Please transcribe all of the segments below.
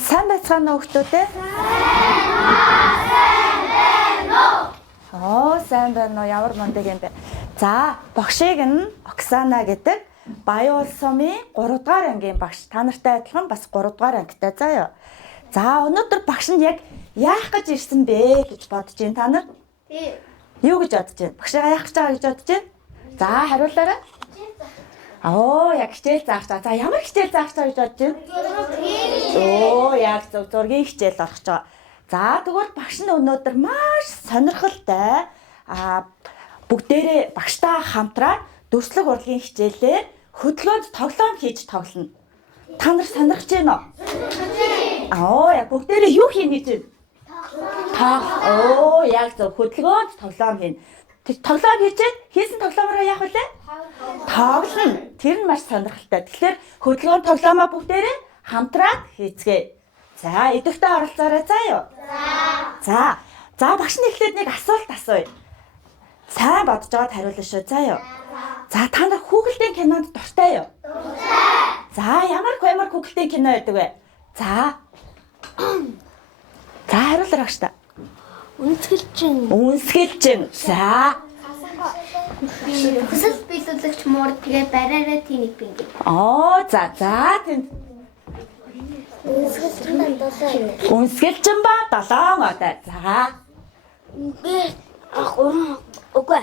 Сайн байцгаана уу хүүхдүүдээ? Сайн байна уу? Ямар мундаг юм бэ? За, багшийг нь Оксана гэдэг Баян улс сумын 3 дугаар ангийн багш. Та нартай адилхан бас 3 дугаар ангитай заа юу. За, өнөөдөр багш нь яг яах гэж ирсэн бэ гэж бодож байна та нар? Тийм. Юу гэж бодож байна? Багшаа яах гэж байгаа гэж бодож байна? За, хариулаарай. Яг хичээл заах чаа. За, ямар хичээл заах чаа гэж бодож байна? Яг зургийн хичээл орох чаа. За, тэгвэл багш нь өнөөдөр маш сонирхолтой бүгдээрээ багштай хамтраад дөрслөг урлагийн хичээлээр хөдөлгөөнд тоглоом хийж тоглоно. Та нар сонирхож байна уу? Яг бүгдээрээ юу хийнэ гэж байна? Яг зөв хөдөлгөөнд тоглоом хийнэ. Тоглоом хийчихэд хийсэн тоглоомороо яах вэ? Тоглоно. Тэр нь маш сонирхолтой. Тэгэхээр хөдөлгөөнд тоглоомоо бүгдээрээ хамтраад хийцгээе. За, идэвхтэй оролцоорой заа юу? За, багш нь эхлээд нэг асуулт асууя. Сайн бодож байгаад хариулна шүү заа юу? За, та нар хүүхэлдэйн кинонд дуртай юу? Дуртай. За, ямар хүүхэлдэйн кино байдаг вэ? За, хариулаарай багш та. Үнсгэлжин. За. Хүсэл биелүүлэгч муур тэгээ бариараа тийг бинг. За тийм. Үнсгэлжин ба 7 одоо. За. Би үгүй.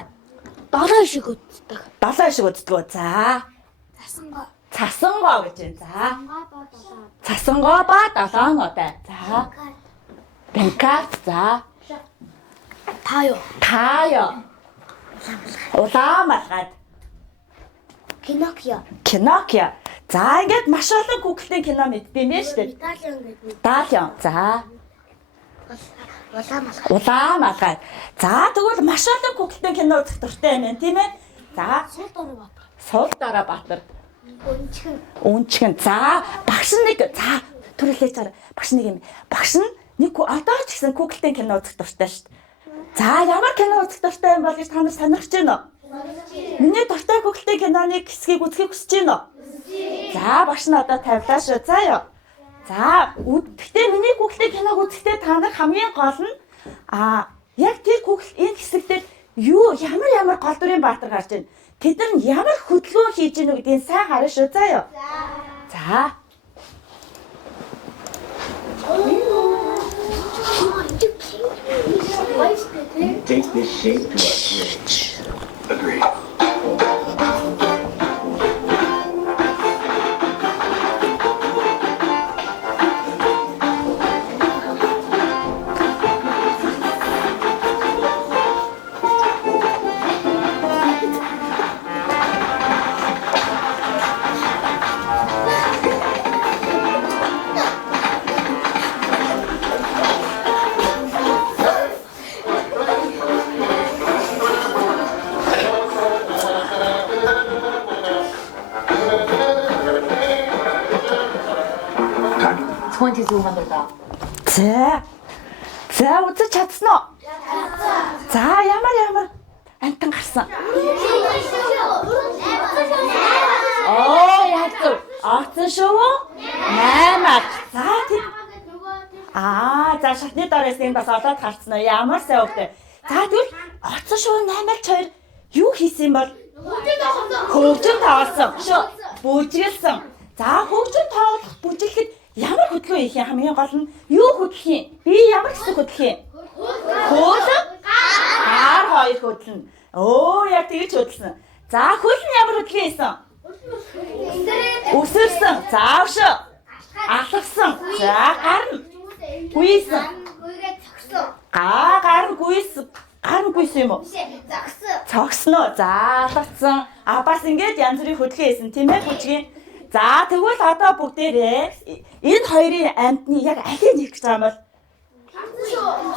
7 шиг үздэг. 7 шиг үздэг. За. Цасангоо гэж байна. За. Цасангоо ба 7 одоо. За. Бэнкарт. За. Таяо. Улаамалгаад. Кинокио. За, ингээд маш олон хүүхэлдэйн кино мэддэм ээ шүү дээ. Италиан. За. Улаамалгаад. За, тэгвэл маш олон хүүхэлдэйн кино үзэх дуртай байна тийм ээ. За. Сул дараа Баатар. Үнчгэн. За, багш нэг төрөлөө цаар. Багш нэг юм. Багш нэг одоо ч гэсэн хүүхэлдэйн кино үзэх дуртай шүү дээ. За, ямар кино үзэх дуртай юм бол гэж та нар сонирхож байна уу? Миний дуртай хүүхэлдэйн киноны хэсгийг үзхийг хүсэж байна уу? За, багш нь одоо тавилаа шүү. За юу. За, гэхдээ миний хүүхэлдэйн киног үзэхдээ та нар хамгийн гол нь яг тэр энэ хэсэгтэр ямар гол дүрийн баатар гарч байна. Тэд нар ямар хөдөлгөөн хийж гэнэ гэдгийг сайн хараа шүү. За юу. За. Take this shape to us. Agreed. За, үзэж чадсан уу? За, ямар амтан гарсан. Яг зөв. Огцон шүү. 8. За шатны дээрээс энэ бас олоод харцсан уу? Ямар сайн өгдөө. За, тэгвэл огцон шүү 8-2 юу хийсэн бол? Хөгжин тоглосон. Бүжиглсэн. За, хөгжин тоглох бүжиглэхэд ямар хөдөлгөөн хийх юм хамгийн гол нь юу хөдлөх юм? Би ямар хэсэг хөдлөх юм? Хөлөг гар хоёр хөдлөн. Яг тэгж хөдлсөн. За, хөл нь ямар хөдлөх хийсэн? Өсөрсөн. Заавш. Алхсан. За, гар нь гүйсэн. Гар нь гүйсэн юм уу? Цогсноо. За, алхсан. Бас ингэж янз бүрийн хөдөлгөөн хийсэн тийм ээ бүжгийн. За, тэгвэл одоо бүгдээрээ энэ хоёрын амьтны яг алийг хийх гэж байгаа юм бол?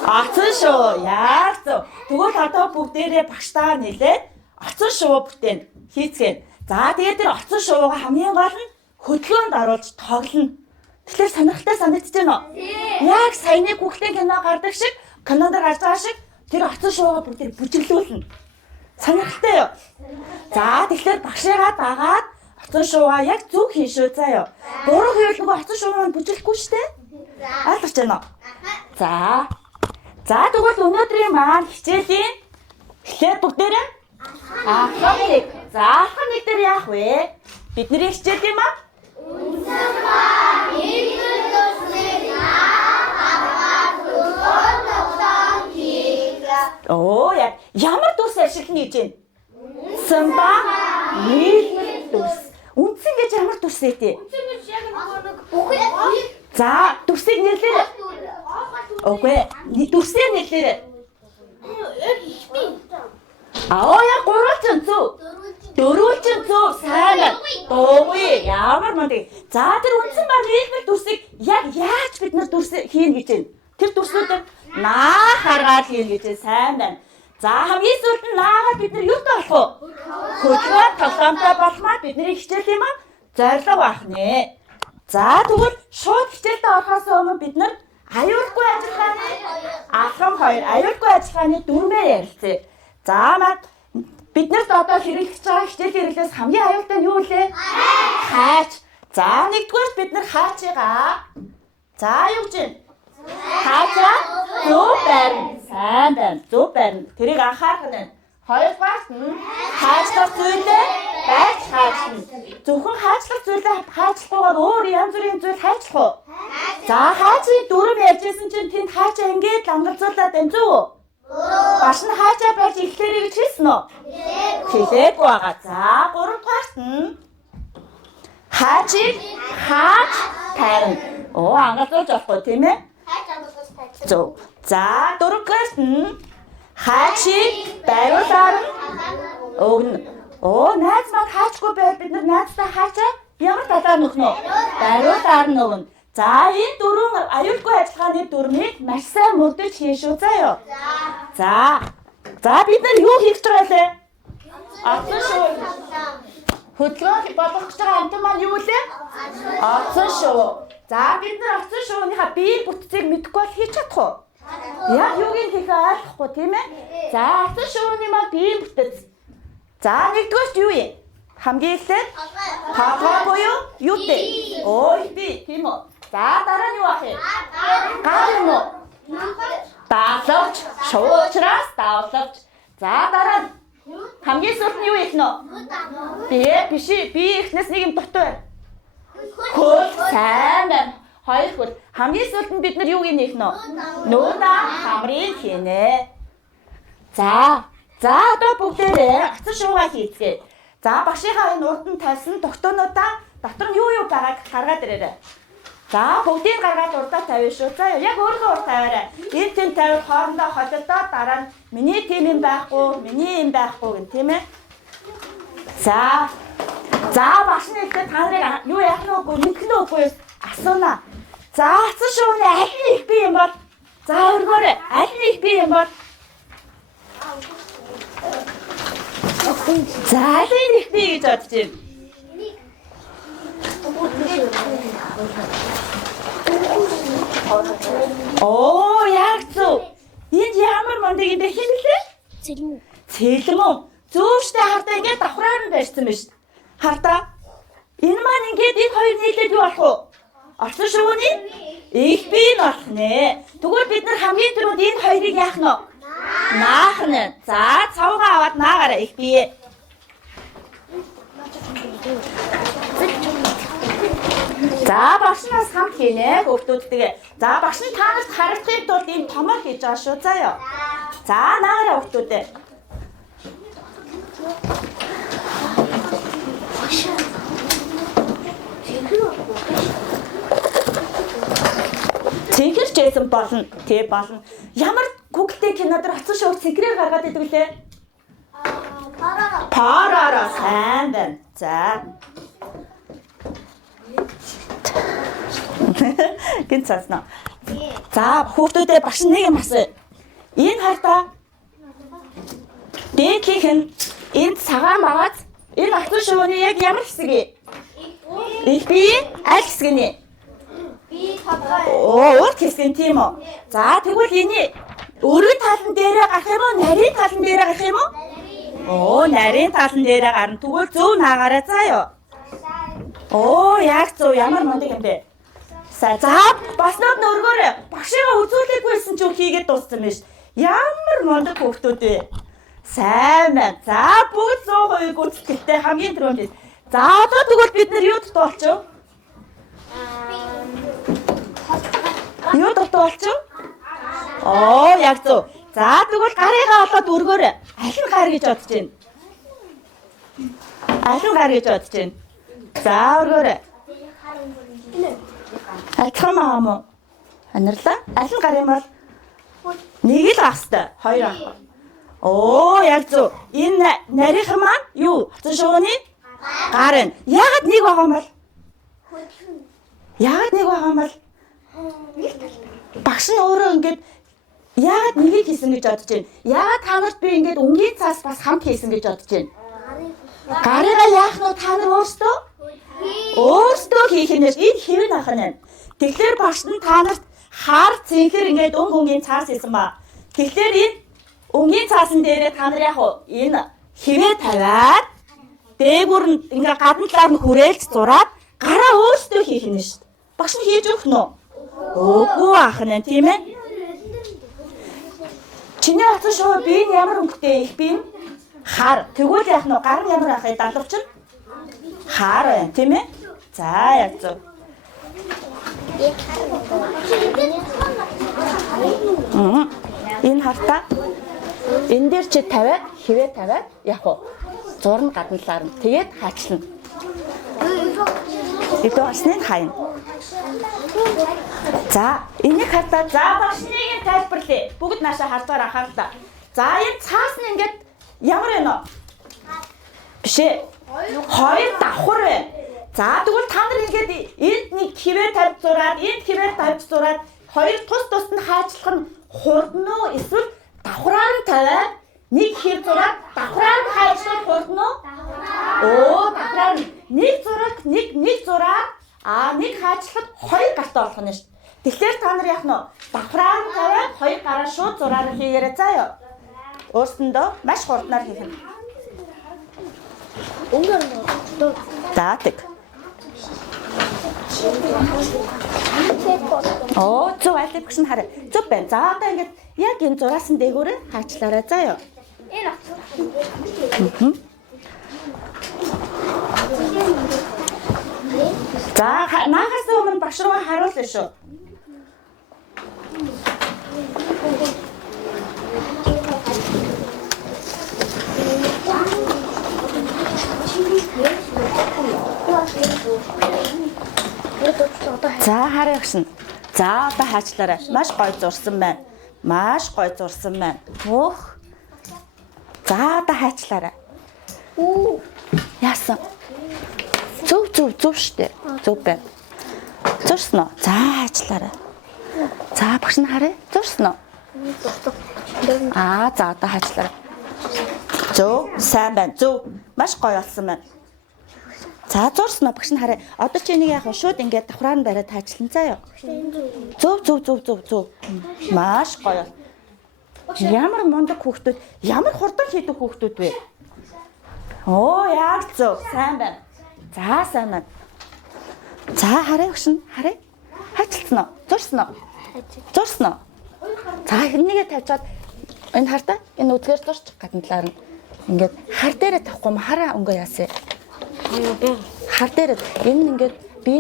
Оцон шүү. Яг зөв. Тэгвэл одоо бүгдээрээ багштайгаар нийлээд оцон шувуу бүтээн хийцгээе. За, тэгээд тэр оцон шувууга хамгийн гол нь хөдөлгөөнд оруулж тоглоно. Тэгэхээр сонирхолтой санагдаж байна уу? Яг саяны хүүхэлдэйн кино гардаг шиг, кинонд гарч байгаа шиг тэр оцон шувууга бүгдээр бүжиглүүлнэ. Сонирхолтой юу? За, тэгэхээр багшаагаа дагаад оцон шуугаа яг зүг хийн шүү заа юу. Буруу хийвэл нөгөө оцон шуугаа бүжиглэхгүй шүү дээ. Ойлгож байна уу? За. За тэгвэл өнөөдрийн маань хичээлийн эхлээд бүгдээрээ ахлах нэг. За ахлах нэг дээр яах вэ? Бидний хичээл юм аа? Үнсэн ба нэгэн төснийг оо яа ямар дүрс ашиглана гэж байна? Үнсэн ба нэгэн дүрс. Үнсэн гэж ямар дүрс вэ те? Үнсэн гэж яг нэг бүхэл за дүрсийг нэрлээрэй. Окей. Дүрсээр нэрлээрэй. яг ихний. Яа гурвалжин зөв. Дөрвөлжин зөв сайн байна. Дуугүй ямар мундаг. За тэр үнсэн ба нэгэн дүрсийг яг яаж бид нар дүрс хийн гэж байна? Тэр дүрслүүдийг наа харгаад хийн гэж сайн байна. За хамгийн сүүлд нь наагаад бид нар юутай болох вэ? Хөдөлгөөн тоглоомтой болмаа бидний хичээл юм аа. Зорилго байх нэ. За тэгвэл шууд хичээлдээ орохоос өмнө бид нар аюулгүй ажиллагааны ахам 2 аюулгүй ажиллагааны дүрмээр ярилцъя. За маа биднэрт одоо хэрэглэж байгаа хичээл хэрэглээс хамгийн аюултай нь юу вэ? Хайч. За нэгдүгээр бид нар хаачгаа. За юу гэж вэ? Хаачаа зөв барина. Сайн байна. Зөв барина. Тэрийг анхаарах нь. Хоёрдугаар нь хаачлах зүйлээ байж хаачна. Зөвхөн хаачлах зүйлээ хаачлахгүйгээр өөр янз бүрийн зүйл хаачлах уу? За хаачийн дүрм ярьжсэн чинь тэнд хаачаа ингээд ламгалзуулаад байна зү? Баш нь хаачаа байж эхлэрэй гэж хэлсэн үү? Хэлээгүй байгаа. За гуравдугаарт нь хаачийг хаач тарина. Ангалзуулж болохгүй тийм ээ? Зөв. За дөрөвдүгээрт нь хаачийг бариулаар өгнө. Найз маань хаачгүй байвал бид нар найзтай хаачаа ямар талаар нөхнө? Бариулаар нь өгнө. За энэ дөрвөн аюулгүй ажиллагааны дүрмийг маш сайн мөрдөж хийн шүү заяа. За бид нар юу хийж байгаа лээ? Атсан шүү. Хөдөлгөөн болгох гэж байгаа амт маань юу лээ? Атсан шүү. За бид нар атсан шууныхаа биеийн бүтцийг мэдэхгүй бол хийж чадах уу? Яг юуг нь хийхээ ойлгохгүй тийм ээ? За атсан шууны маань биеийн бүтэц. За нэгдүгээрт юу юм? Хамгийн эхлээд толгой буюу юу дээ? Би тийм үү? За дараа нь юу ах вэ? Гар юм уу? Даалгавч, шуучраас даалгавч. За дараа нь хамгийн сүүлд нь юу их нөө? Биш би ихнээс нэг юм дутуу байна. Хөл сайн байна. Хоёр хөл. Хамгийн сүүлд нь бид нар юуг нээх нөө? Нүүна хамрыг хийнэ. За одоо бүгдээрээ атсан шуугаа хийцгээе. За багшийнхаа энэ урд нь тавьсан тогтоонуудаа дотор нь юу байгааг харгаад ирээрэй. За бүгдийг гаргаад урдаа тавина шүү. За яг өөргөө урд тавиарай. Энэ тийм тавих хоорондоо холилдоо дараа нь миний тим юм байхгүй, миний юм байхгүй гэн тийм ээ. За багш нь ихтэй та нарыг юу яах нь үгүй, мэдэх нь үгүй асууна. За атсан шууны аль нь их би юм бол? За өргөөрэй. Аль нь их би юм бол? За аль нь их би гэж бодож байна? Яг зөв. Энд ямар мундаг юм бэ хэлээ? Цэлмүү. Зөөвштэй хартаа ингээд давхраар нь барьсан байна шүү. Хартаа. Энэ маань ингээд энэ хоёр нийлээд юу болох вэ? Орсон шувууны их бий нь болох нэ. Тэгвэл бид нар хамгийн түрүүнд энэ хоёрыг яах нь вэ? Наах нь. За цавгаа аваад наагаараа их бий. За багшнаас хамт хийнэ хүүхдүүдтэйгээ. За багш нь та нарт харагдахын тулд ийм томор хийж байгаа шүү заяа. За наагаараа хүүхдүүдээ. Цэнхэрч байсан болно. Тэ болно. Ямар Google-тэй кинодор атсан шүү цэнхрээр гаргаад идэг лээ. Параараа сайн байна. За. Гин цаснаа. За хүүхдүүдээ багш нэг юм асууя. Энэ хартаа дээдлийнх нь энэ цагаан багаз энэ атсан шувууны яг ямар хэсэг вэ? Их би аль хэсэг нэ? Би толгой. Урд хэсэг тийм үү? За тэгвэл энэ өргөн талан дээрээ гарах юм уу? Нарийн талан дээрээ гарах юм уу? Нарийн талан дээрээ гарна. Тэгвэл зөв наагаараа заяа. Яг зөв ямар мундаг юм бэ? За бас нэг хийгээд дууссан биш. Ямар мундаг хүүхдүүд вэ? Сайн байна. За бүгд 100% гүйцэтгэлтэй хамгийн түрүүнд. За одоо тэгвэл бид нар юу дутуулчих? Юу дутуулчих? Оо яг зөв. За тэгвэл гарыгаа олоод өргөөрэй. Аль нь гар гэж бодож байна? Аль нь гар гэж бодож байна? За өргөөрэй. Альхан маам. Анарлаа. Аль нь гар юм бол? Нэг л ах хэвээр. Хоёр ах. Оо яг зөв. Энэ нарийнхан маань юу? Утсан шууны гар нь. Яагаад нэг байгаа юм бол? Яагаад нэг байгаа юм бол? Багш нь өөрөө ингэж яагаад нэгийг хийсэн гэж бодож байна? Яагаад та нарт би ингэж өнгийн цаас бас хамт хийсэн гэж бодож байна? Гарыгаа яах нь та нар өөрсдөө хийх нэ энэ хэвэн ах нь. Тэгэхээр багш нь та нарт хар цэнхэр ингэж өнгийн цаас хийсэн ба. Тэгэхээр энэ өнгийн цаасан дээрээ та нар яг энэ хэвээ тавиад дээгүүр нь ингээ гадна талаар нь хүрээлж зураад гараа өөрсдөө хийх нь шүү дээ. Багш нь хийж өгөх нь. Үгүй ах нь тийм ээ. Чиний утсан шуу би ямар өнгөтэй их би хар. Тэгвэл яах нь гар нь ямар ахыг далавч нь хар байна тийм ээ. За яг зөв. Энэ хартаа энэ дээр чи тавиад хэвээ тавиад яг уу зурна гадна талаар нь тэгээд хаачлана. Ito асны хайн. За энийг хартаа за багшныг тайлбарлая. Бүгд наашаа хартаар анхаарал. За энэ цаас нь ингээд ямар вэ нөө? Биш ээ. Хоёр давхар байна. За тэгвэл та нар ингээд энд нэг хэвээ тавьж зураад энд хэвээ тавьж зураад хоёр тус нь хаачлах нь хурдна уу эсвэл давхраар нь тавиад нэг хэв зураад давхраар нь хаачлах хурдна уу? Оо давхраар нэг зураг нэг зураад нэг хаачлахад хоёр гарт болох нь шүү дээ. Тэгэхээр та нар яах нь давхраар нь тавиад хоёр гараа шууд зураар хийгээрэй заяа. Өөрсөндөө маш хурднаар хийх нь. За тэг. Оо зөв аль багш нь хараа. Зөв байна. За одоо ингээд яг энэ зураасан дээгүүрээ хаачлаарай заяа. За наагаас өмнө багш руу харуулъя шүү. За хараа гсэн. За одоо хаачлаарай. Маш гоё зурсан байна. Маш гоё зурсан байна. Өөх. За одоо хаачлаарай. Яасан? Зөв штэ. Зөв байна. Зурсан уу? За хаачлаарай. За багш нь харъя. Зурсан уу? За одоо хаачлаарай. Зөв, сайн байна. Зөв. Маш гоё болсон байна. За зурсан уу багш нь харъя. Одоо чи энийг яг шууд ингээд давхраар нь бариад хаачлан заяа. Зөв. Маш гоё. Ямар мундаг хүүхдүүд, ямар хурдан хийдэг хүүхдүүд вэ? Оо яг зөв. Сайн байна. За сайн байна. За харъя багш нь харъя. Хаачлсан уу? Зурсан уу? За хэрнийгээ тавьчаад энэ хартаа энэ үзгээр зурч гадна талаар нь ингээд хар дээрээ тавихгүй хараа өнгөө яасэ. Хар дээр энэ ингээд би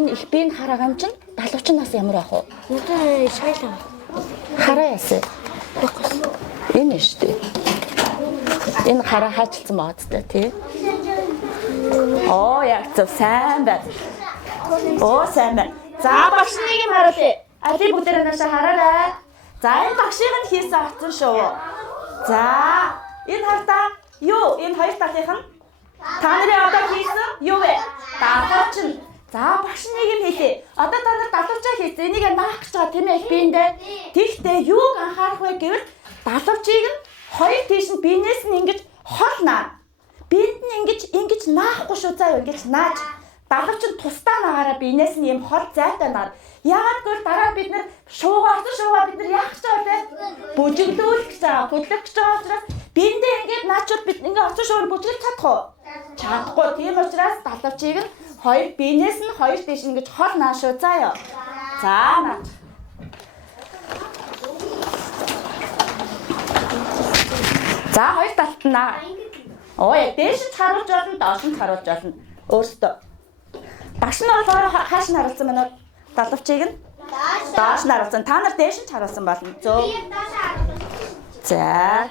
энэ хараа гам чинь далавчнаас ямар ах вэ? Надад шайлаа. Хараа яасэ. Энэ шүү дээ. Энэ хараа хаачлсан баадтай тий. Оо яг зөв сайн байна. Оо сайн байна. За багшныг юм харуулъя. Али бүгдээрээ наашаа хараарай. За энэ багшийг нь хийсэн авсан шүү. За энэ хартаа юу? Энэ хоёр талынх нь та нарын одоо хийсэн юу вэ? Далавч нь. За багш нэг юм хэлээ. Одоо та нар далавчаа хийсэн. Энийг наах гэж байгаа тийм ээ биендээ. Тэгтээ юуг анхаарах вэ гэвэл далавчийг нь хоёр тийш нь биенээс нь ингэж хол наа. Биед нь ингэж наахгүй шүү заа юу ингэж нааж. Далавч нь тусдаа наагаараа биенээс нь юм хол зайтай наар. Яагаад гэвэл дараа бид нар шуугаа бид нар яах гэж байгаа вэ? Бүжиглүүлэх гэж байгаа. Хөдлөх гэж байгаа учраас биендээ ингэж наачвал бид ингэ оцсон шууг бүжиглэж чадах уу? Чадахгүй. Тийм учраас далавчийг нь хоёр биенээс нь хоёр тийш ингэж хол наашуу заа ёо. За наач. За хоёр талд нь наа. Оо яг дээш нь харуулж болно, доош нь харуулж болно. Өөртөө. Багш нь болохоор хааш нь харуулсан байна уу? Далавчийг нь доош нь харуулсан. Та нар дээш нь харуулсан болно. Зөв. За.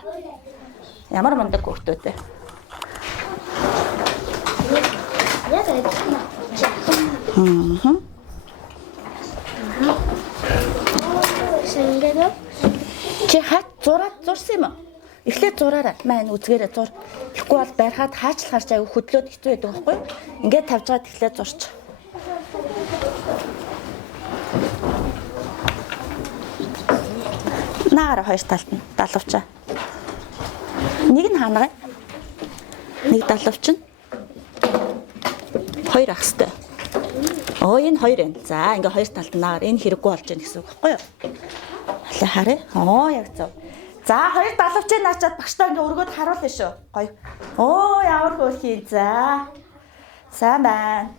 Ямар мундаг хүүхдүүд вэ? Чи хат зурсан юм уу? Эхлээд зураарай. Маань үзгээрээ зур. Тэгэхгүй бол барихад хаачлахаар чаг хөдлөөд хэцүү байдаг байхгүй юу? Ингээд тавьж гад эхлээд зурч. Наараа хоёр талд нь далавчаа. Нэг нь ханага. Нэг далавч нь. Хоёр ах хэвээр. Оо энэ хоёр байна. За ингээ хоёр талд нь наар энэ хэрэггүй болж байна гэсэн үг байхгүй юу? Хараа. Оо яг зөв. За хоёр далавчийг наачаад багштаа ингээ өргөд харуулна шүү. Гоё. Оо ямар хөөрхий. За. Сайн байна.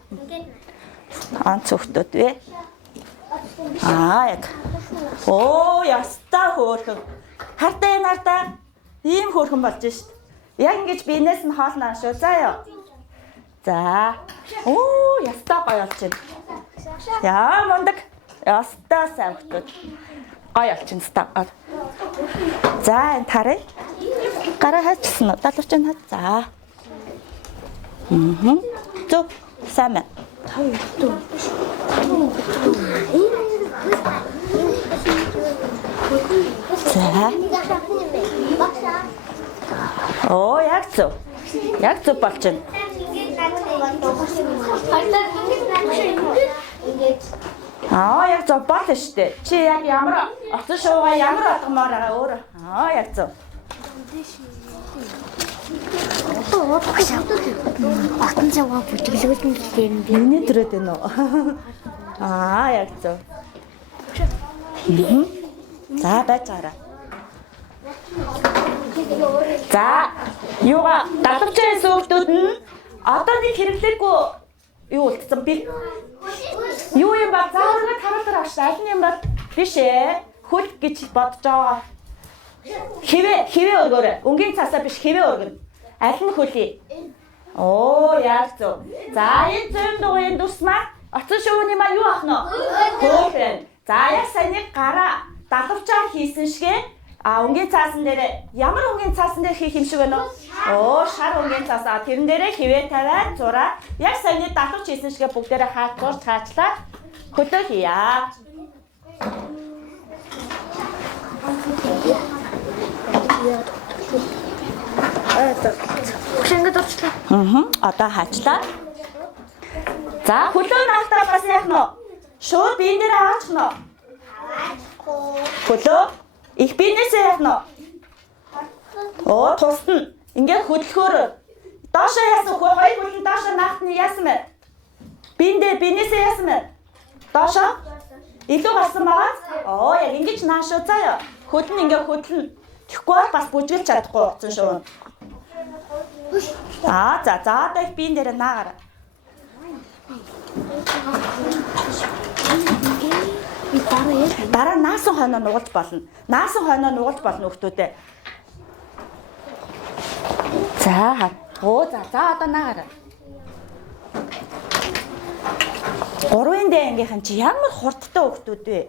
Анц хөхтөд вэ? Яг. Оо ястаа хөөрхөн. Хартаа энэ хартаа. Ийм хөөрхөн болж шít. Яг ингэж биенээс нь хоолноо шүү. За ёо. За. Оо ястаа гоё болж байна. Яа мундаг. Ястаа сайн хөхтөд. Гоё олчин ста. За энэ тарай. Гараа хайчихсан уу? Далавч нь хат. За. Зөв. Сайн байна. За. Оо яг зөв. Яг зөв болж байна. Яг зөв болно шүү дээ. Чи яг ямар оцсон шуугаа ямар олгомоор байгаа өөр. Яг зөв. Батан цаваа бүжиглүүлэн гэлээр нь Миний төрөд байна уу? Яг зөв. За байж гараа. За юугаа далавчаа сүрдүүд нь одоо нэг хэрэглээгүй юу үлдсэн би. Юу юм ба заавал таруултар авч аль нь юм ба биш ээ. Хөл гэж бодож байгаа. Хэвээ өргөөрэй. Өнгийн цаасаа биш хэвээ өргөнө. Аль нь хөлий? Оо яг зөв. За энэ зөв дугуйн дусмаа оцсон шууны маа юу ах нь? Хөөхөн. За яг саяны гараа далавчаар хийсэн шигэ өнгийн цаасан дээр ямар өнгийн цаасан дээр хийх юм шиг байна уу? Шар өнгийн цаасаа тэрэн дээрээ хивээ тавиад зураа яг саяны далавч хийсэн шигэ бүгдээрээ зурж хаачлаа хөлөө хийя. Шингэд орчлаа. Одоо хаачлаа. За хөлөө наалтаа бас яах нь? Шууд биен дээр аваачих нь. Хөлөө их биенээсээ яах нь? Оо тусна. Ингээд хөдлөхөөр доошоо яасан хөө хоёр хөлн доошоо наахтны яасан бэ? Биенээсээ яасан бэ? Доошоо илүү гарсан байгаа. Яг ингэж наашаа заяа. Хөлн ингээд хөдлөн. Тэгэхгүй бол бас бүжгэлж чадахгүй болсон шүү. За одоо их биен дээр наагаарай. Дараа наасан хойноо нугалж болно. Наасан хойноо нугалж болно хүүхдүүдээ. За одоо наагаарай. 3-ын дэнгийнхэн чи ямар хурдтай хүүхдүүд вэ?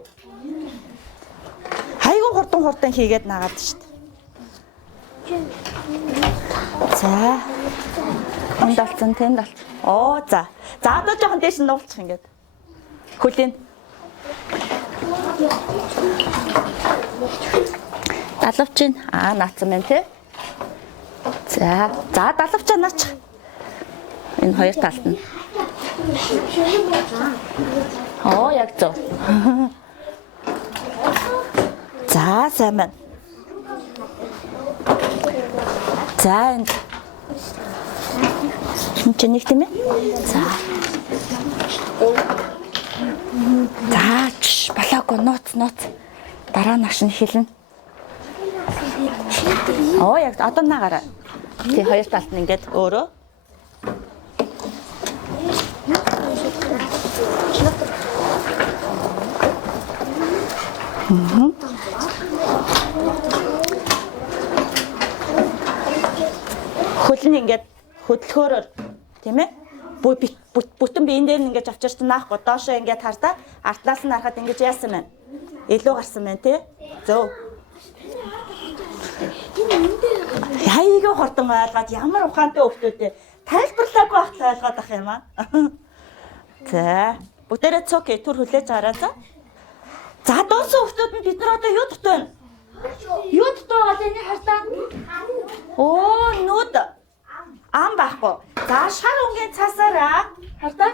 Хайгуу хурдан хийгээд наагаад шүү дээ. За. Энд алцсан, тэнд алцсан. За. За одоо жоохон дээш нь нуулчих ингээд. Хөлийн. Далавчин наацсан байна те. За далавчаа наачих. Энэ хоёр талд нь. Яг зөв. За сайн байна. За энэ нэг тийм ээ. За болоогүй нууц. Дараа нь ашин хэлнэ. Яг одоо наагаарай. Тий хоёр талд нь ингээд өөрөө. хөл нь ингээд хөдөлгөөрөөр тийм ээ бүтэн биен дээр нь ингээд авчирч наахгүй доошоо ингээд хардаа артлаас нь харахад ингэж яасан байна. Илүү гарсан байна тий. Зөө. Яйгаа хурдан ойлгоод ямар ухаантай хөвгтөөтэй тайлбарлаагүй ахтаа ойлгоод ах юм аа. За бүгдээрээ цокей түр хүлээж гараа за. За дуусан хөвгтүүд нь бид нар одоо юу дутаа вэ? Юу дутаа бол энийг хардаа. Оо нүд. Ам байхгүй. За шар өнгийн цаасаараа хардаа.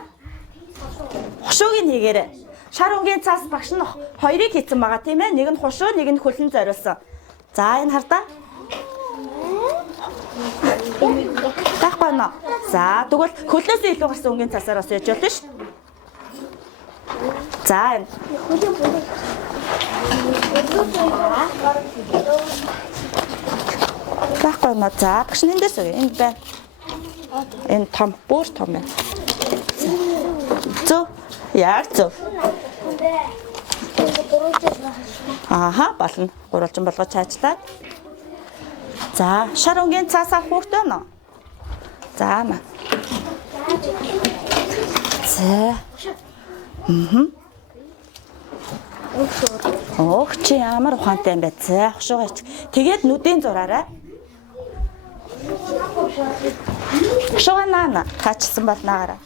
Хушууг нь хийгээрэй. Шар өнгийн цаас багш нь хоёрыг хийсэн байгаа тийм ээ. Нэг нь хушуу, нэг нь хөлн зориулсан. За энэ хардаа. Тахгүй нөө. За тэгвэл хөлөөс илүү гарсан өнгийн цасаар бас яж болно шүү. За энэ. Тахгүй нөө. За багш нь эндээс үү? Энд байна. Энэ том, бүр том байна. Зөө. Яг зөө. Аха, болно. Гурвалжин болгож цаачлаад. За, шар өнгийн цаасаа хүүхтэй нөө. За маа. За. Ох чи ямар ухаантай юм бэ? За, хушуугаач. Тэгээд нүдийн зураарай. Хушуугаа наана. Таачсан бол наагаараа.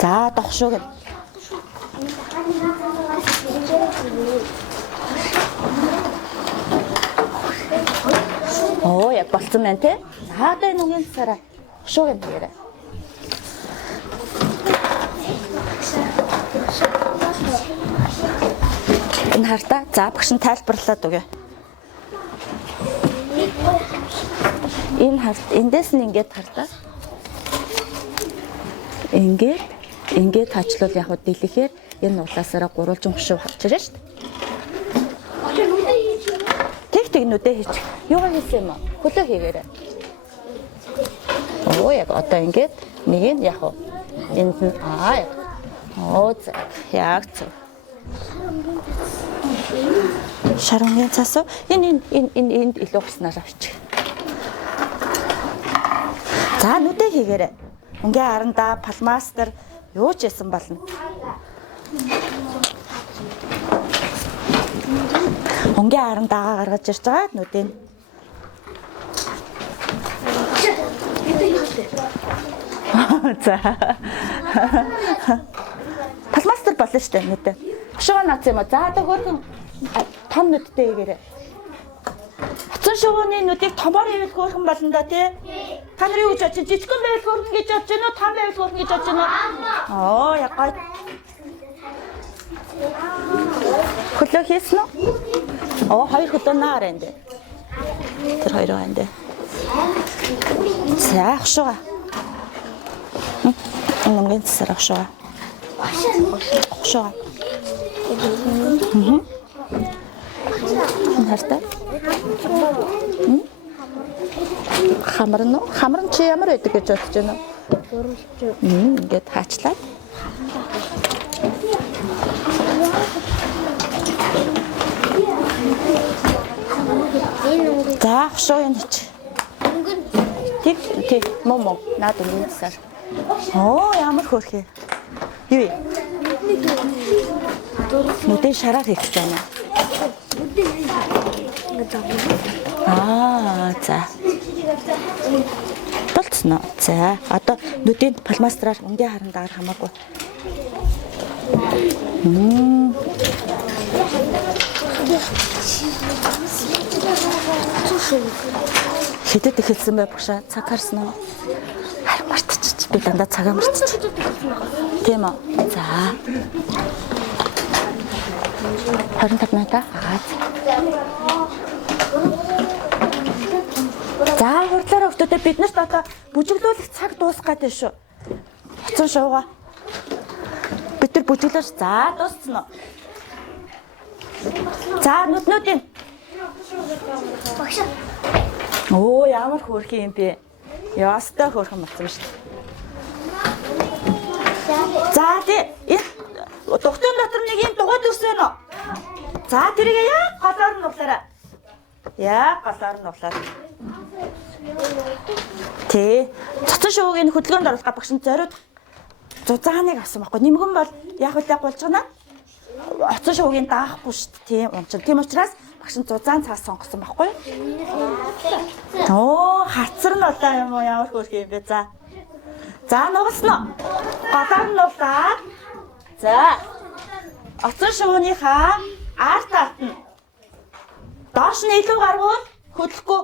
За, дохшууг. Оо, яг болцсон байна те. За, одоо энэ үгийн цараа хушууг юм дээрээ. Энэ хартаа за багш нь тайлбарлаад өгье. Энэ харт эндээс нь ингээд хартаа. Ингээд тачлуул яг дэлэхээр энэ нуглаасаараа гурвалжин хушуу хавчраа шүү дээ. Тэг нүдээ хийчих. Юугаар хийсэн юм аа? Хөлөө хийгээрэй. Оо яг одоо ингээд нэг нь яг энд нь оо яг зөв. Шарангийн цаас энэ илүү гарснаар авчих. За нүдээ хийгээрэй. Өнгийн харандаа палмастер юу ч ясан болно. Өнгийн харандаа гаргаж ирж байгаа нүдээ. За. Палмастер болно шүү дээ нүдээ. Шугаа наац юм аа. За одоо хөөрхөн том нүдтэй хийгээрэй. Утсан шувууны нүдийг томоор хийвэл хөөрхөн болно да тий. Та нар юу гэж бодож байна? Жижигхэн байвал хөөрхөн гэж бодож байна уу? Том байвал хөөрхөн гэж бодож байна уу? Оо яг гой. Хөлөө хийсэн үү? Оо хоёр хөлөө наар энэ. Тэр хоёр байна. За хшуга. Өнгийн цэсэр хшуга. Хшуга. Хартай. Хамар нь чи ямар байдаг гэж бодож байна уу? Ингээд хаачлаа. За хшуу юм чи. Тэг мом наад өнгийн цэсэр. Оо ямар хөөрхий. Юу вэ? Нүдэн шараар хийх гэж байна. За. Болцсон уу? За, одоо нүдийн палмастраар өнгийн харандаагаар хамаагүй. Хэдэд ихэлсэн бай багшаа цаг харсан уу? Харин мартчих. Би дандаа цагаа мартчих. Тийм үү? За. 25 минут аа. За хурдлаараа өгтөдөө бид нарт одоо бүжиглүүлэх цаг дуусах гэдэг шүү. Хоцсон шуугаа. Бид нар бүжиглэж за дууссан уу? За нүднүүдийн. Багш. Оо ямар хөөрхий юм бэ? Яастай хөөрхөн болсон шүү дээ. За энэ дугтын дотор нэг юм дугуйд өссөн үү? За тэрийг яг голоор нь углаарай. Яг голоор нь углаад. Тэ. Цоцсон шувуугийн хөдөлгөөнд оруулах багш нь зориуд зузааныг авсан байхгүй. Нэмгэн бол яг үлээ болж байна. Оцсон шувуугийн даахгүй шүү дээ. Тийм унчин. Тийм учраас багш нь зузаан цаас сонгосон байхгүй. Оо, хацар нь удаа юм уу? Ямар хөөрх юм бэ? За. За, нугаснаа. Голоор нь углаад. За. Оцсон шувууныхаа арт талд нь доош нь илүү гарвал хөдлөхгүй.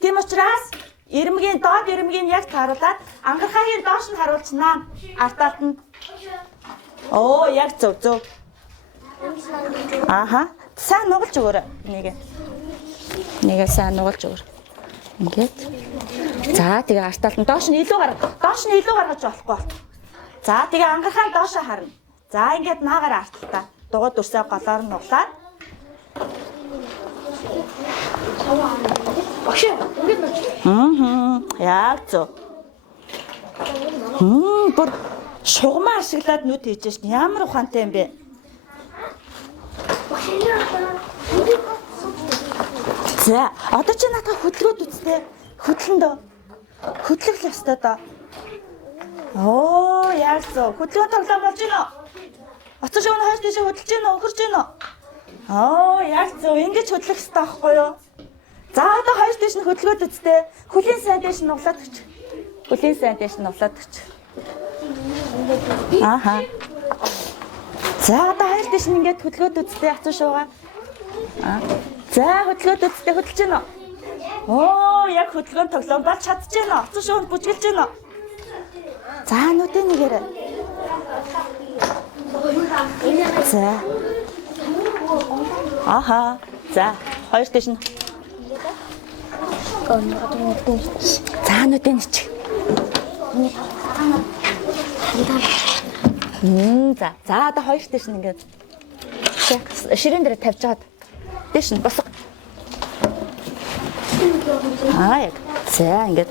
Тийм учраас ирмгийн доод ирмгийг яг тааруулаад ангархаагийн доош нь харуулчихнаа. Арталт нь. Оо, яг зөв. Аха. Сайн нугалж өгөөрэй. Нэгээ сайн нугалж өгөр. Ингээд. За, тэгээ арталт нь доош нь илүү гаргаж болохгүй. За, тэгээ ангархаа доошоо харна. За, ингээд наагаар арталтаа. Дугуй дүрсээ голоор нь углаад. Багш ингээд байна. Яг зөв. Бүр шугамаа ашиглаад нүд хийж шин ямар ухаантай юм бэ? За, одоо чи надад хөдөлгөөд үзтээ. Хөдлөн дөө. Хөдлөх л ёстой доо. Оо, яг зөв. Хөдөлгөөн тоглоом болж гинөө. Оцсон шувууны хойш тийш хөдөлж гинөө, өхөрж гинөө. Оо, яг зөв. Ингэж хөдлөх ёстой байхгүй юу? За, одоо хойш тийш нь хөдөлгөөд үзтээ. Хүлийн сайн тийш нь углаад өгч. Аха. За, одоо хойш тийш нь ингээд хөдөлгөөд үзтээ оцсон шуугаа. За, хөдөлгөөд үзтээ хөдөлж гинөө. Оо, яг хөдөлгөөн тоглоом болж чадж гинөө. Оцсон шуунд бүжгэлж гинөө. За, нүдэ нэгээрээ. За. Аха. За, хоёр тийш нь. За, нүдэ нэг. За, одоо хоёр тийш нь ингээд. Ширээн дээр тавьж чад. Тийш нь босго. Яг. За, ингээд.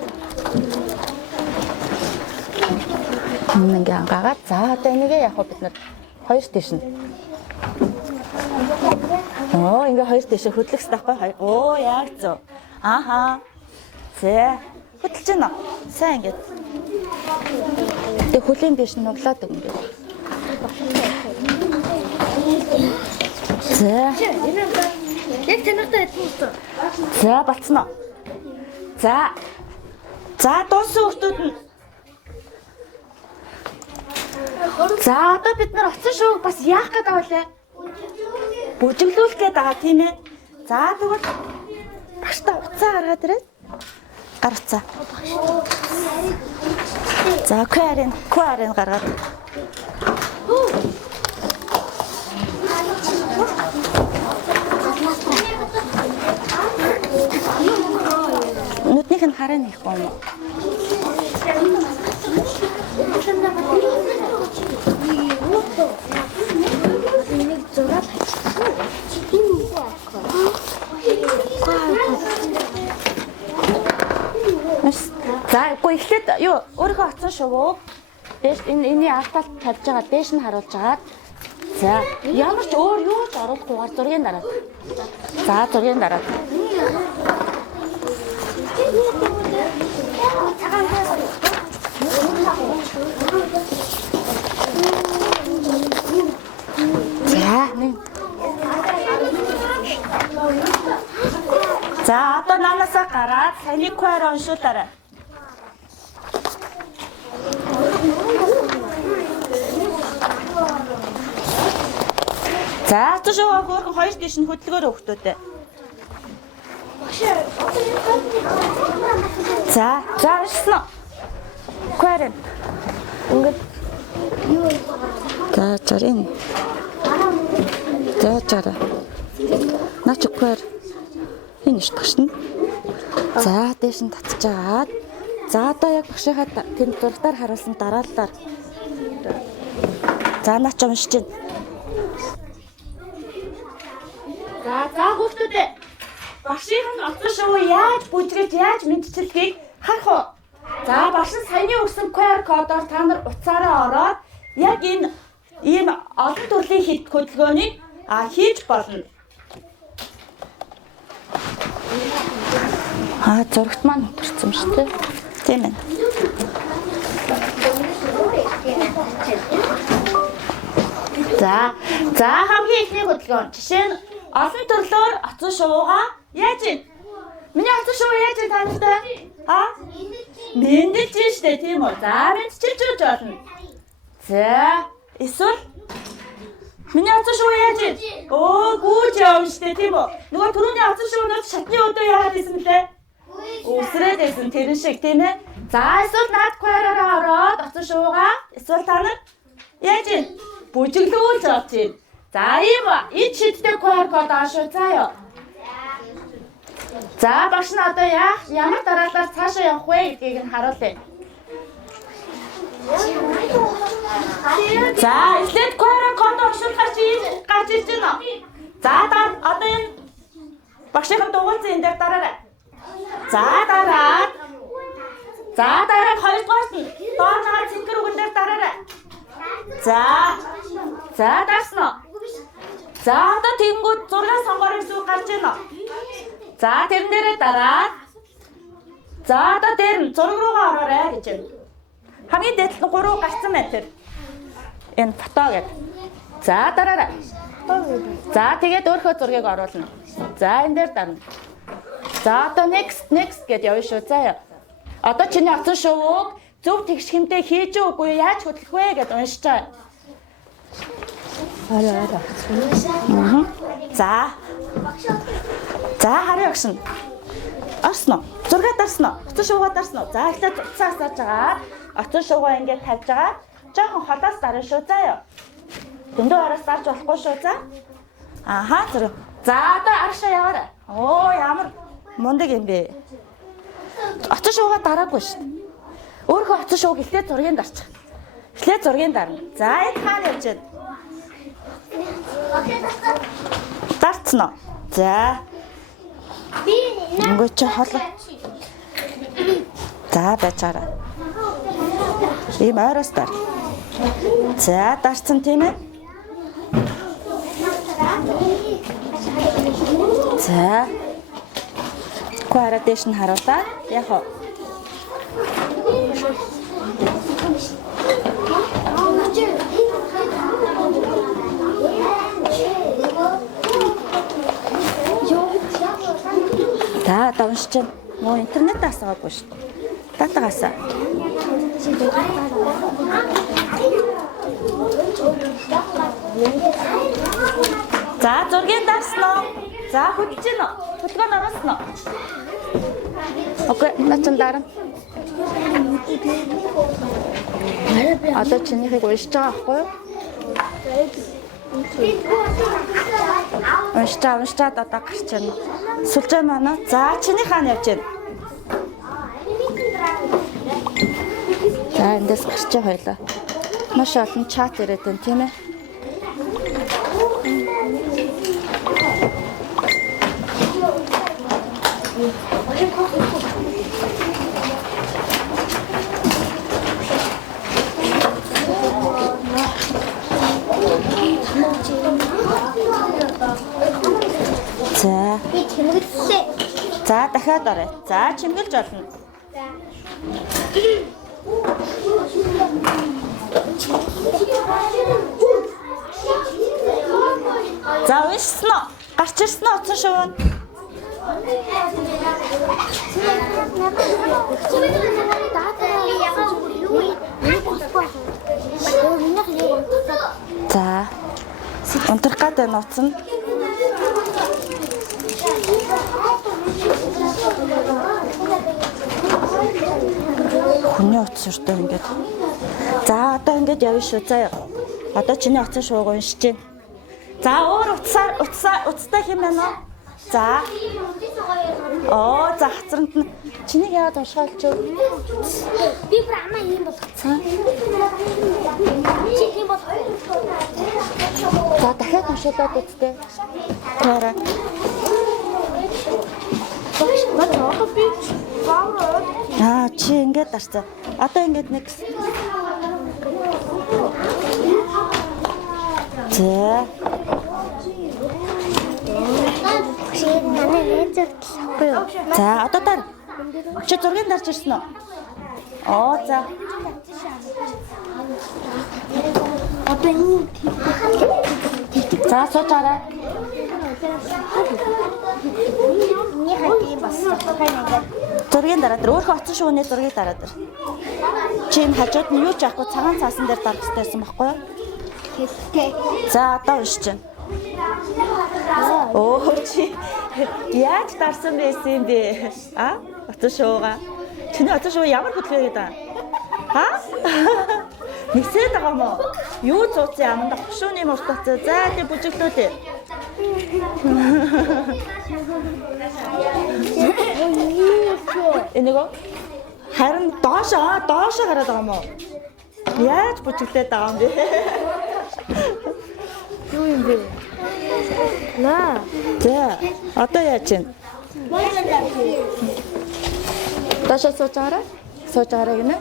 Ингээ ангагаад. За, одоо энийгээ яг бид нар хоёр тийш нь. Оо, ингээ хоёр тийш хөдлөх хэрэгтэй байхгүй. Оо, яг зөв. Аха. За, хөдлөж гинэ. Сайн ингээд. Тэг хөлийн биш нь углаад үг ингээд. За. Яг танартай адилхан. За, болцсон уу? За. За, дууссан хүмүүс нь. За, одоо бид нар оцсон шууг бас яах гээд байгаа вэ? Бүжиглүүлэх гээд байгаа тийм ээ. За, тэгвэл багштай уцаа гаргаад ирээд. Гар уцаа. За, куарен гаргаад. Нүднийх нь хараа нэхгүй юм уу? За, үгүй эхлээд юу өөрийнхөө оцсон шувууг дээш энэний арталт тавьж байгаа дээш нь харуулж агаад за ямар ч өөр юу ч оруулахгүйгээр зургийн дараа. За, зургийн дараа. За, одоо наанасаа гараад саний куар уншуулаарай. За, тушаа хөөрхөн хоёр тийш нь хөдөлгөөр өгтөөдөө. За, уншсан. Куарен. Ингээд юу вэ? Зарин. За. Наач куар. Энэ ш тагшна. За, дээш нь татчихаад. За, одоо яг багшийнхаа тэнд зургатаар харуулсан дараалалаар. За, наач уншиж байна. За, хүүхдүүдээ. Багшийн оцсон шувуу яаж бүжгэж, яаж мэдчилгээг харах уу? За, багш нь саяны өгсөн QR кодоор та нар утсаараа ороод яг энэ ийм олон төрлийн хөдөлгөөнийг хийж болно. Зурагт маань өтөрцөн шүү дээ. Тийм ээ. За хамгийн ихний хөдөлгөөн. Жишээ нь олон төрлөөр оцсон шувуугаа яаж ийн? Миний оцсон шувуу яаж ийн тантай? Мэндэлж штэ тийм үү? За мэндчилж болно. За эсвэл миний оцсон шувуу яаж ийн? Гүүж явна штэ тийм үү? Нөгөө түрүүний оцсон шувуунууд шатны өдөө яагаад исэн лээ? Үсрээд байсан тэрэн шиг тийм ээ. За эсвэл наадгүй хараараа ороод оцсон шувуугаа эсвэл та нар яаж ийн? Бүжиглүүлж авч ийн. За ийм энэ шидтэй QR код аашгүй заяа. За багш нь одоо ямар дараалал цаашаа явах вэ гэдгийг нь харуулъя. За эхлээд QR код оршуулгаач гарч ирж байна. За одоо энэ багшийн дугуйцсан энэ дээр дараарай. За дараад хоёрдугаарт нь доор байгаа цэнхэр үгэн дээр дараарай. За дарсан уу? За одоо тэгэнгүүт зураг сонгорын сүг гарч ийн үү? За тэрэн дээрээ дараад. За одоо дээр нь зураг руугаа ороорой гэж байна. Хамгийн дээдлэн 3 гарцсан байна тэр. Энэ фото гэдэг. За дараарай. За тэгээд өөрийнхөө зургийг оруулна. За энэ дээр дарна. За одоо next гэж явна шүү. За одоо чиний оцсон шувууг зөв тэгш хэмтэй хийж өггүй яаж хөдлөх вэ гэж уншиж байгаа. За харъя огш нь. Орсон уу? Зургаа дарсан уу? Оцсон шуугаа дарсан уу? За эхлээд утсаа асааж байгаа. Оцсон шуугаа ингээд тавьж байгаа. Жохон холоос дарна шүү. Заяа. Дөндөө араас дарж болохгүй шүү. За. Зүрх. За одоо арашаа яваарай. Ямар мундаг юм бэ? Оцсон шуугаа дараагүй шүү. Өөрөө оцсон шууг эхлээд зургийг дарчих. Эхлээд зургийг дарна. За энэ хаана явж байна? Дарцсан уу? За. Ингээд чи холоо. За бачаараа. Ийм ойроос дар. За дарцсан тийм ээ. За. Куара дэш нь харуулаад яг хоо. За давш чинь нөө интернетээс аваагүй шүү дээ. Датагаасаа. За зургийг дарсан уу? За хөдлөж гин үү? Хөдөлгөөн оруулсан уу? Окей, начин дарна. Одоо чинийхийг уншиж байгаа байхгүй юу? Уншаад одоо гарч ирнэ. Сүлжээ маань. За чиний хаана явж байна? За эндээс гарч хойлоо. Маш олон чат ирээд байна тийм ээ. За. Би чимэглэлээ. За дахиад орой. За чимгэлж олно. За уншсан уу? Гарч ирсэн уу оцсон шувуу? За. Унтрах гэдэг нууц нь. Хүний утас өртөө ингээд. За одоо ингээд явна шүү. За одоо чиний оцсон шууг уншиж байна. За өөр утастай хэм байна уу? За. За хацранд нь чинийг яагаад уншгаалч юу? Би бүр амаа юм болгоцсон. Чи юм бол. За дахиад уншуулаад үзтээ. Таараа. Чи ингээд дарцаа. Одоо ингээд нэг. За. Чи манай нээзэр болохгүй юу? За одоо таар. Чи зургийг дарж ирсэн үү? Оо за. Одоо энэ За суучаарай. миний хатыг бас Зургийн дараад ир. Өөрөө оцсон шууны зургийг дараад ир. Чи энэ хажууд нь юу ч яахгүй цагаан цаасан дээр дарах хэрэгтэйсэн байхгүй юу? хэлтэй. За одоо уншиж байна. Оо чи яаж дарсан байсан юм бэ? А? Оцсон шууга. Чиний оцсон шуу ямар хөдөлгөөн гэдэг вэ? Ха? Нисээд байгаа юм уу? Юу зууц яманда хушууны муртац. За тий бүжиглүүлээ. Энэго харин доош гараад байгаа юм уу? Яаж бүжиглээд байгаа юм бэ? Юу юм бэ? Наа. За одоо яаж вэ? Дашаа суучаарай. Суучаарай гинэ.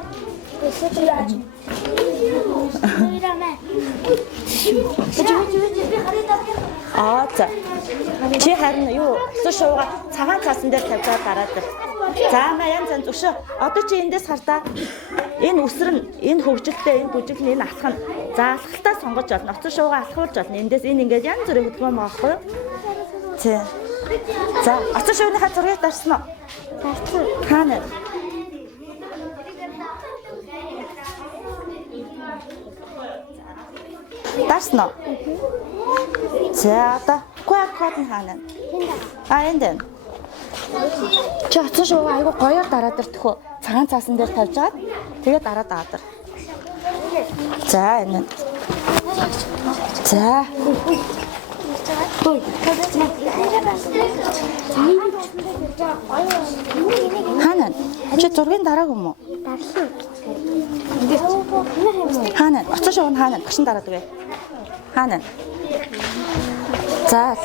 За. Чи харин юу өсө шууга цагаан цаасан дээр тавьжаад дараад ир. За янз янз өшөө. Одоо чи эндээс хартаа. Энэ үсэр нь, энэ хөвгөлтэй, энэ бүжиг нь, энэ алхах нь. За алхалтаа сонгож болно. Өсө шууга алхуулж болно. Эндээс энэ ингээд янз бүрийн хөдөлгөөн байгаа байхгүй юу? Тий. За, өсө шууныхаа зургийг дарсан уу? Дарсан. Хаана? Дарсан уу? За одоо код нь хаана? Энд. Чи оцсон шууга айгу гоёор дараад иртэх үү? Цагаан цаасан дээр тавьжгаад тэгээд дараад аваад ир. За энэ. За. Хаана? Чи зургийн дараагүй юм уу? Дарсан. Хаана? Оцсон шууг нь хаана? Гашин дараад үгүй. Хаана? За.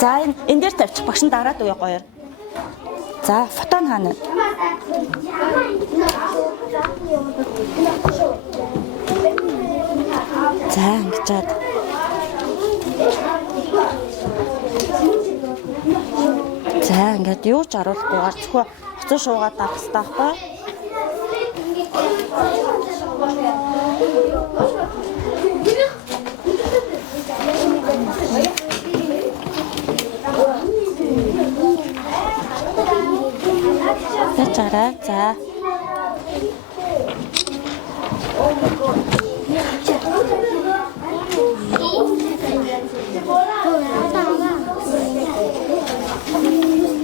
За энэ дээр тавьчих багш нь дараад үгүй гоёор. За фото нь хаана? За ингэж. За ингээд юу ч аруулахгүйгээр зөвхөн оцсон шуугаад дарах хэрэгтэй байхгүй юу? Чараа за.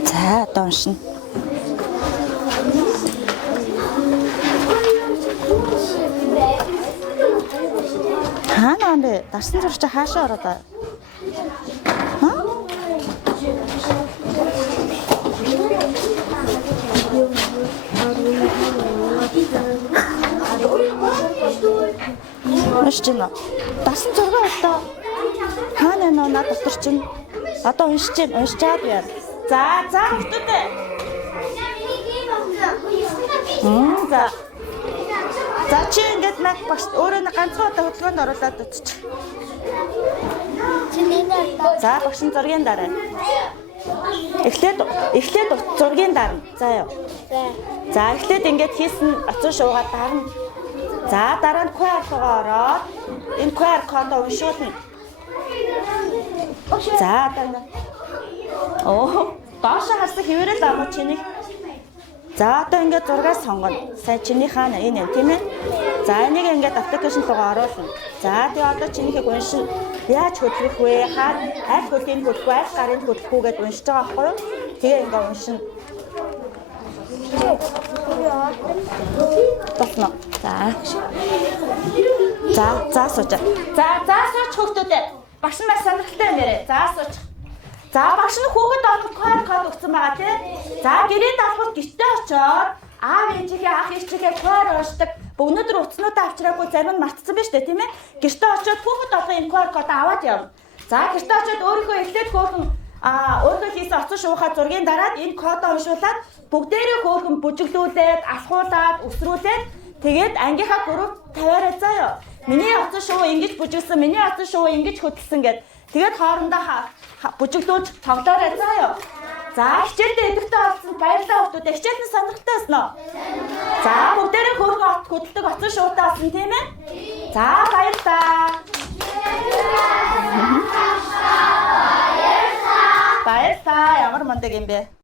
За доншин. Хаана юм бэ? Дарсан зурч хаашаа ороод аа? Ха? Уншчихна. Дасан зураг одоо хаана нөө над дотор чинь одоо уншчаад байна. За хөтөдөө. За. За чи ингээд над багш өөрөө ганцхан одоо хөдөлгөөнд оруулаад үтчих. За багшин зургийн дараа. Эхлээд зургийн дарна. За юу. За эхлээд ингээд хийсэн оцсон шуугаа дарна. За дараа нь QR кодоо ороод энэ QR кодоо уншуулна. За дараа. Доош харсан хэвээрэл авах чиний. За одоо ингээд зургийг сонгоно. Сайн чиний хаана энэ юм тийм ээ. За энийг ингээд аппликейшн руугаа оруулна. За тэгээ одоо чинийхийг уншина. Яаж хөдлөх вэ? Аль хөдөлгөөний хөдлөх вэ? Аль гарын хөдлөх үү гэдээ уншиж байгаа байхгүй юу? Тэгээ ингээд уншина. Тосно. За сууч. За сууч хөвгтүүдээ. Багш нь маш сонирхолтой юм яриа. За сууч. За багш нь хүүхэд олох QR код өгсөн байгаа тийм. За гэрээ давхад гэртээ очоод аав ээжийнхээ ах ээжийнхээ QR уушдаг. Өнөөдөр утаснуудаа авчраагүй зарим нь мартсан байж тээ тийм ээ. Гэртээ очоод хүүхэд олох энэ QR кодоо аваад явна. За гэртээ очоод өөрийнхөө эхлээд хөөрхөн өөрийнхөө хийсэн оцсон шуухаа зургийн дараад энэ кодоо уншуулад бүгдээрээ хөөрхөн бүжиглүүлээд, алхуулаад, өсрүүлээд тэгээд ангийнхаа групп тавиараа заяа. Миний оцсон шуу ингэж бүжиглсэн, миний оцсон шуу ингэж хөдөлсөн гэд. Тэгээд хоорондоо бүжиглүүлж тоглоорой заяа. За хичээлдээ идэвхтэй болсон баярлалаа хүүхдүүд. Хичээл нь сонирхолтой байсан уу? За бүгдээрээ хөөргөн хөдөлдөг оцсон шуутай болсон тийм ээ? За баярлалаа. Баярлалаа. Ямар мундаг юм бэ?